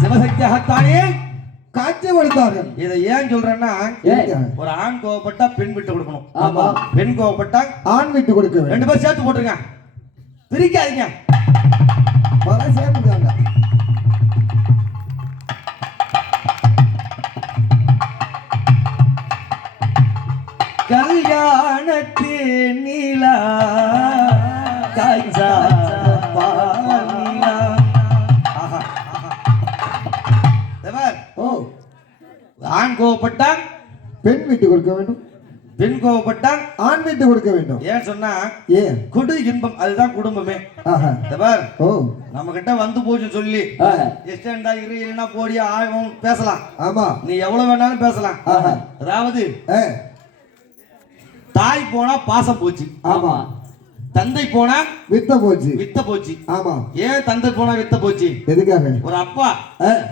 சிவசக்தியாகத்தானே காட்சி கொடுத்தார்கள். இதை ஏன் சொல்றேன்னா, ஒரு ஆண் கோவப்பட்டா பெண் விட்டு கொடுக்கணும். ஆமா. பெண் கோவப்பட்டா ஆண் விட்டு கொடுக்க வேண்டும். ரெண்டு பேரும் சேர்த்து போட்டுருங்க, பிரிக்காதீங்க. சேர்த்துக்காங்க. கல்யாணத்து நீலா காய்ச்சா ஆண் கோவப்பட்டால் பெண் விட்டு கொடுக்க வேண்டும், பெண் கோவப்பட்டால் ஆண் விட்டு கொடுக்க வேண்டும். ஏன் சொன்னா, ஏன் குடு இன்பம், அதுதான் குடும்பமே. நம்ம கிட்ட வந்து போச்சு சொல்லி எஸ்டா இரு இல்லைன்னா போடியா ஆகும் பேசலாம். ஆமா, நீ எவ்வளவு வேணாலும் பேசலாம். அதாவது தாய் போனா பாசம் போச்சு. ஆமா. தந்தை போனா வித்த போச்சு. வித்த போச்சு. ஆமா. ஏன் தந்தை போனா வித்த போச்சு? எதுக்காக? ஒரு அப்பா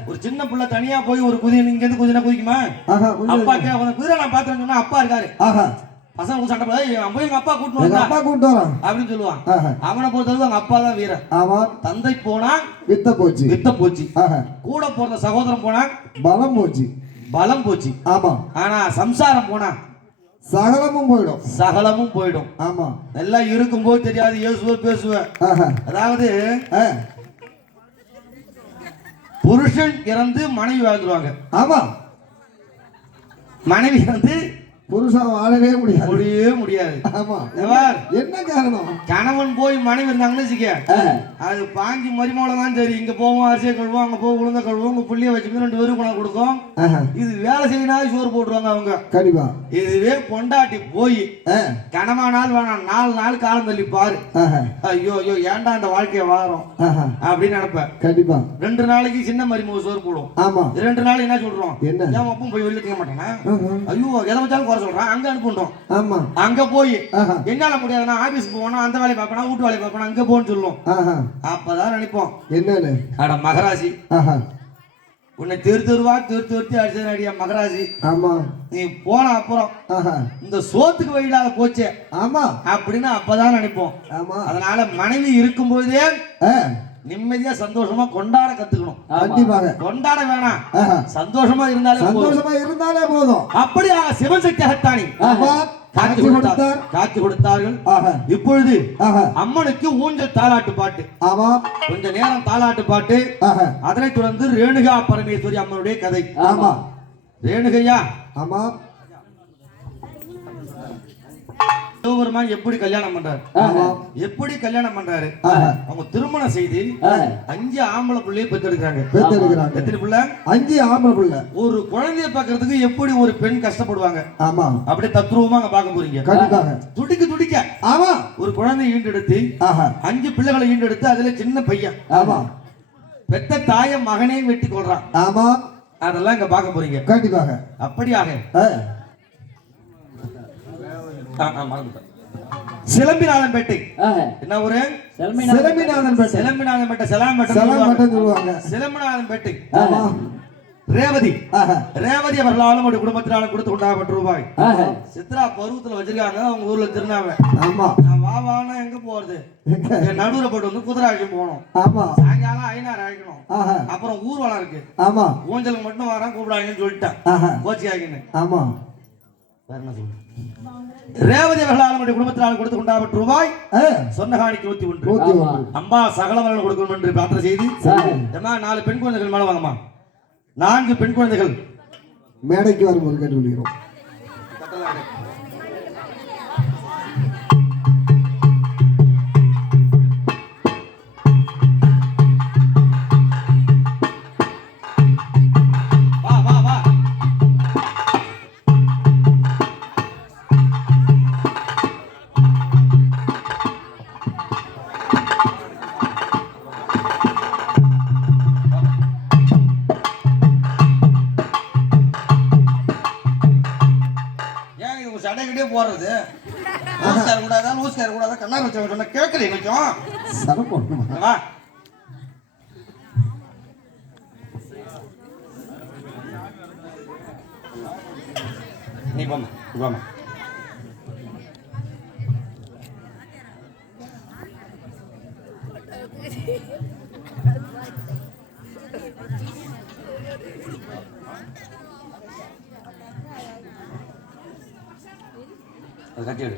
ஒரு சின்ன புள்ள தனியா போய் ஒரு குதி இங்க இருந்து குதினா குதிக்குமா? அப்பா குதிரை நான் பாத்துறேன்னு சொன்னா அப்பா இருக்காரு. பசங்க சண்டை போய் எங்க அப்பா கூட்டு வந்தா, அப்பா கூட்டு வரான் அப்படின்னு சொல்லுவான். அவனை பொறுத்தவரைக்கும் அவங்க அப்பா தான் வீரன். ஆமா. தந்தை போனா வித்த போச்சு. வித்த போச்சு. கூட பிறந்த சகோதரன் போனா பலம் போச்சு. பலம் போச்சு. ஆமா. ஆனா சம்சாரம் போனா சகலமும் போயிடும். சகலமும் போயிடும். ஆமா. எல்லாம் இருக்கும்போது தெரியாது, ஏசுவ பேசுவேன். அதாவது புருஷன் இறந்து மனைவி வாழ்ந்துருவாங்க. ஆமா. மனைவி இறந்து புருஷன் வாழவே முடியாது. முடியவே முடியாது. ஆமா. என்ன காரணம்? கணவன் போய் மனைவி இருந்தாங்கன்னு வச்சுக்க, அது பாஞ்சு மரிமோளம் தான் சரி. இங்க போவோம் அரிசியை கழுவோம், அங்க போய் உளுந்த கழுவோம், உங்க புள்ளிய வச்சுக்கணும், 2 பேரும் குணம் கொடுக்கும். இது வேலை செய்யினா சோறு போட்டுருவாங்க அவங்க. கண்டிப்பா. இதுவே பொண்டாட்டி போய் கனமா நாள் வேணாம் 4 நாள் காலம் தள்ளி பாரு. ஐயோ ஐயோ ஏன்டா அந்த வாழ்க்கைய வாரோம் அப்படின்னு நினைப்பேன். கண்டிப்பா. 2 நாளைக்கு சின்ன மரிமோ சோறு போடுவோம். ஆமா. 2 நாள் என்ன சொல்றோம், ஏன் அப்பவும் போய் வெளில கேட்க மாட்டானா? ஐயோ எதை வச்சாலும் சொல்றான், அங்க அனுப்புறோம். ஆமா. அங்க போய் என்னால முடியாதுன்னா ஆபீஸ் போனா அந்த வேலையை பார்க்கணும், வீட்டு வேலையை பார்க்கணும், அங்க போன்னு சொல்லுவோம். அப்பதான் நினைப்போம் என்னன்னு, அட மகராசி உன்னை திருத்தி அடிச்சது அடியா மகராசி. ஆமா. நீ போன அப்புறம் இந்த சோத்துக்கு வழியில்லாத போச்சே. ஆமா. அப்படின்னு அப்பதான் நினைப்போம். ஆமா. அதனால மனைவி இருக்கும் போதே நிம்மதியா சந்தோஷமா கொண்டாட கத்துக்கணும். கண்டிப்பாக. கொண்டாட வேணாம், சந்தோஷமா இருந்தாலே போதும். அப்படியா சிவசக்தி அகத்தானி காட்சி கொடுத்தார்கள். இப்பொழுது அம்மனுக்கு ஊஞ்சல் தாலாட்டு பாட்டு. ஆமா. கொஞ்ச நேரம் தாலாட்டு பாட்டு. அதனைத் தொடர்ந்து ரேணுகா பரமேஸ்வரி அம்மனுடைய கதை. ஆமா. ரேணுகையா. ஆமா. சிவபெருமான் எப்படி கல்யாணம் பண்றாரு, எப்படி கல்யாணம் பண்றாரு? அவங்க திருமணம் செய்து 5 ஆம்பளை பிள்ளையை பெற்றெடுக்கிறாங்க. எத்தனை பிள்ளை? 5 ஆம்பளை பிள்ளை. ஒரு குழந்தைய பாக்குறதுக்கு எப்படி ஒரு பெண் கஷ்டப்படுவாங்க. ஆமா. அப்படியே தத்ரூபமா அங்க பாக்க போறீங்க. துடிக்க. ஆமா. ஒரு குழந்தை ஈண்டெடுத்து 5 பிள்ளைகளை ஈண்டெடுத்து அதுல சின்ன பையன். ஆமா. பெத்த தாய மகனையும் வெட்டி கொள்றான். ஆமா. அதெல்லாம் இங்க பாக்க போறீங்க. கண்டிப்பாக. அப்படியாக சிலம்பிநாதன்பேட்டை. என்ன ஊரு? சிலம்பிநாதன்பேட்டை. சிலம்பிநாதன்பேட்டை. ரேவதி அவர்களாலும் ஒரு குடும்பத்தினாலும் கொடுத்து கொண்டாப்பட்ட ரூபாய் சித்ரா பருவத்துல வச்சிருக்காங்க. அவங்க ஊர்ல திருநாவை. ஆமா. வாவானா எங்க போறது? நடுவுல போட்டு வந்து குதிராட்சி போகணும். ஆமா. சாயங்காலம் 5 ஆயிக்கணும். அப்புறம் ஊர்வலம் இருக்கு. ஆமா. ஊஞ்சலுக்கு மட்டும் வரான் கூப்பிடாங்கன்னு சொல்லிட்டேன் கோச்சி ஆகின்னு. ஆமா. ரேவதி அவர்களால் குடும்பத்தினால் கொடுத்து கொண்டாப்பட்ட ரூபாய் சொன்னகாணிக்கு 101. அம்மா சகலவர்கள் கொடுக்கணும் என்று பிரார்த்தனை செய்து 4 பெண் குழந்தைகள் மேல வாங்கம்மா. 4 பெண் குழந்தைகள் மேடைக்கு வரும்போது கேட்டுக்கொள்கிறோம். போறது கூடாதா கண்ணா வச்ச கேட்கல கொஞ்சம் நீ போமா. அது கட்டி எடு